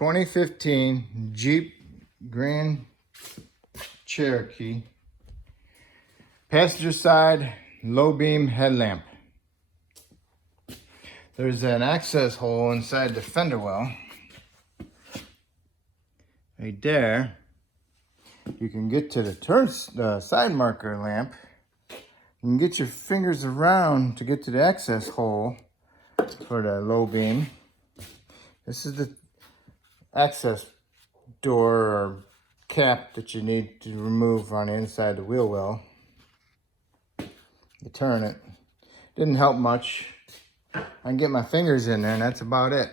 2015 Jeep Grand Cherokee passenger side low beam headlamp. There's an access hole inside the fender well. Right there. You can get to the side marker lamp. You can get your fingers around to get to the access hole for the low beam. This is the access door or cap that you need to remove on the inside of the wheel well. You turn it. Didn't help much. I can get my fingers in there and that's about it.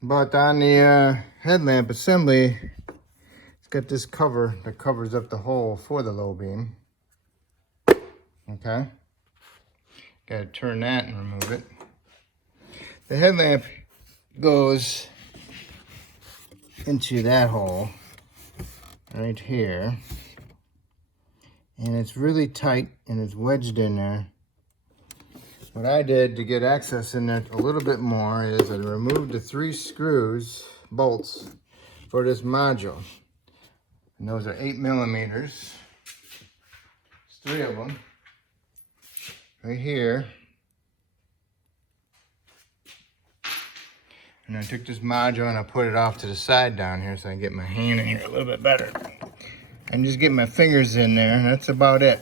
But on the headlamp assembly, it's got this cover that covers up the hole for the low beam. Okay. Gotta turn that and remove it. The headlamp goes into that hole right here. And it's really tight and it's wedged in there. What I did to get access in there a little bit more is I removed the 3 screws, bolts, for this module. And those are 8 millimeters. There's 3 of them. Right here. And I took this module and I put it off to the side down here so I can get my hand in here a little bit better. And just get my fingers in there, and that's about it.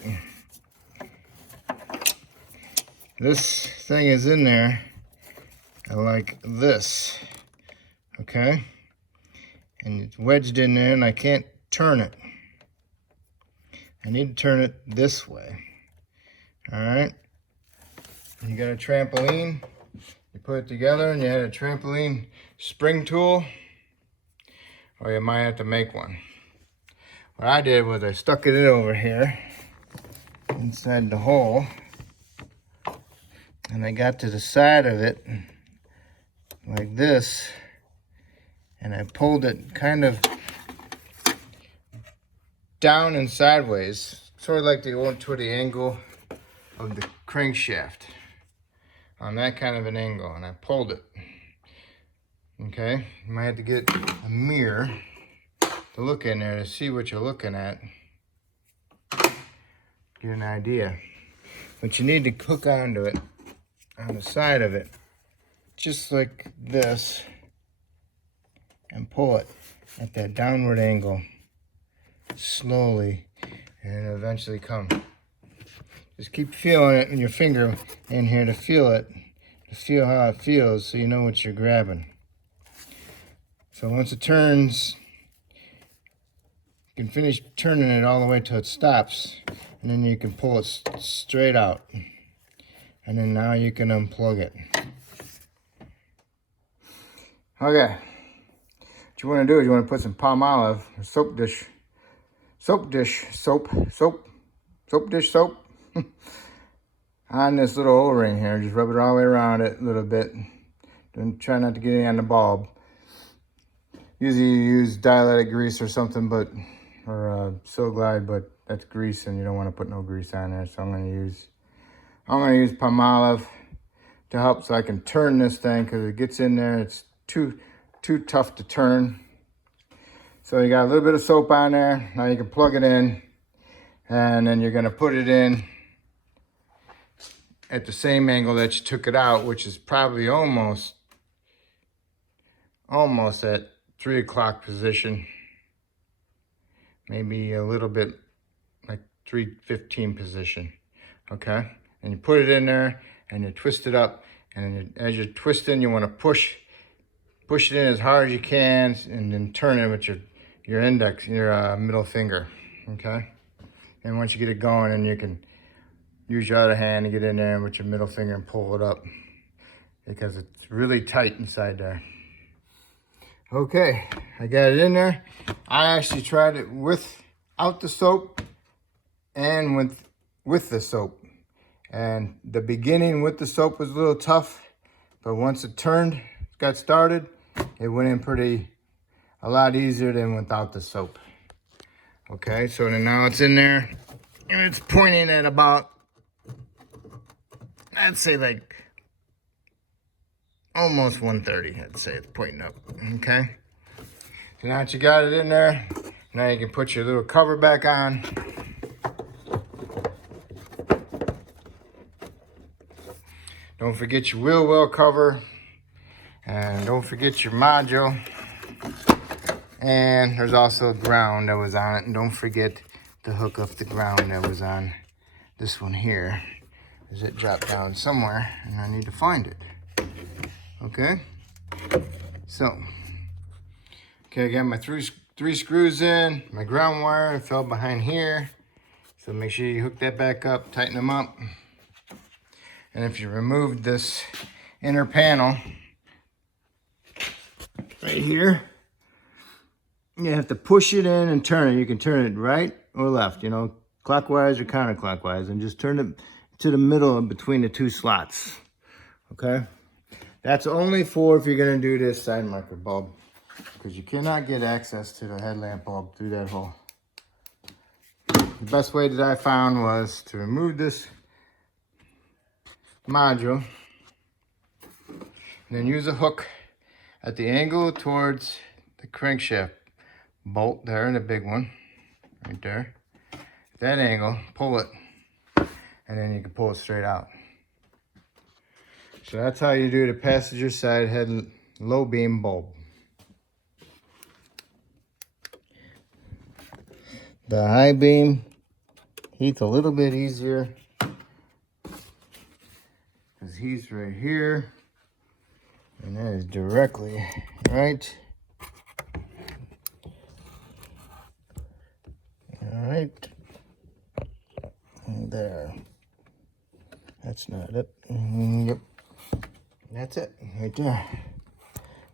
This thing is in there like this, okay? And it's wedged in there and I can't turn it. I need to turn it this way, all right? You got a trampoline, you put it together and you had a trampoline spring tool, or you might have to make one. What I did was I stuck it in over here inside the hole. And I got to the side of it like this, and I pulled it kind of down and sideways, sort of like to the angle of the crankshaft, on that kind of an angle, and I pulled it. Okay, you might have to get a mirror to look in there to see what you're looking at, get an idea. But you need to hook onto it on the side of it, just like this, and pull it at that downward angle slowly, and it'll eventually come. Just keep feeling it in your finger in here to feel it, to feel how it feels, so you know what you're grabbing. So once it turns, you can finish turning it all the way till it stops, and then you can pull it straight out. And then now you can unplug it. Okay. What you want to do is you want to put some palm olive or soap dish soap on this little O-ring here. Just rub it all the way around it a little bit. Don't try not to get any on the bulb. Usually you use dielectric grease or something, or Silglide, but that's grease and you don't want to put no grease on there. So I'm going to use palm olive to help so I can turn this thing, because it gets in there, it's too tough to turn. So you got a little bit of soap on there. Now you can plug it in, and then you're gonna put it in at the same angle that you took it out, which is probably almost at 3 o'clock position. Maybe a little bit like 3:15 position, okay? And you put it in there and you twist it up, and as you're twisting, you want to push it in as hard as you can, and then turn it with your index, your middle finger, okay? And once you get it going, and you can use your other hand to get in there with your middle finger and pull it up, because it's really tight inside there. Okay, I got it in there. I actually tried it without the soap and with the soap. And the beginning with the soap was a little tough, but once it got started, it went in a lot easier than without the soap. Okay, so then now it's in there, and it's pointing at about, I'd say like almost 130, I'd say. It's pointing up, okay? So now that you got it in there, now you can put your little cover back on. Don't forget your wheel well cover. And don't forget your module. And there's also ground that was on it. And don't forget to hook up the ground that was on this one here. As it dropped down somewhere and I need to find it. Okay? So, okay, I got my three screws in. My ground wire fell behind here. So make sure you hook that back up, tighten them up. And if you remove this inner panel right here, you have to push it in and turn it. You can turn it right or left, you know, clockwise or counterclockwise, and just turn it to the middle between the two slots. Okay? That's only for if you're going to do this side marker bulb, because you cannot get access to the headlamp bulb through that hole. The best way that I found was to remove this module and then use a hook at the angle towards the crankshaft bolt there, and the big one right there. That angle, pull it, and then you can pull it straight out. So that's how you do the passenger side head low beam bulb. The high beam, he's a little bit easier because he's right here, and that is directly right. All right, and there. That's not it. Yep, that's it right there.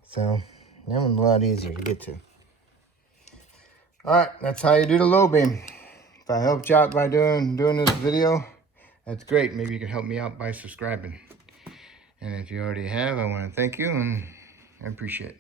So that one's a lot easier to get to. All right, that's how you do the low beam. If I helped you out by doing this video, that's great. Maybe you can help me out by subscribing. And if you already have, I want to thank you, and I appreciate it.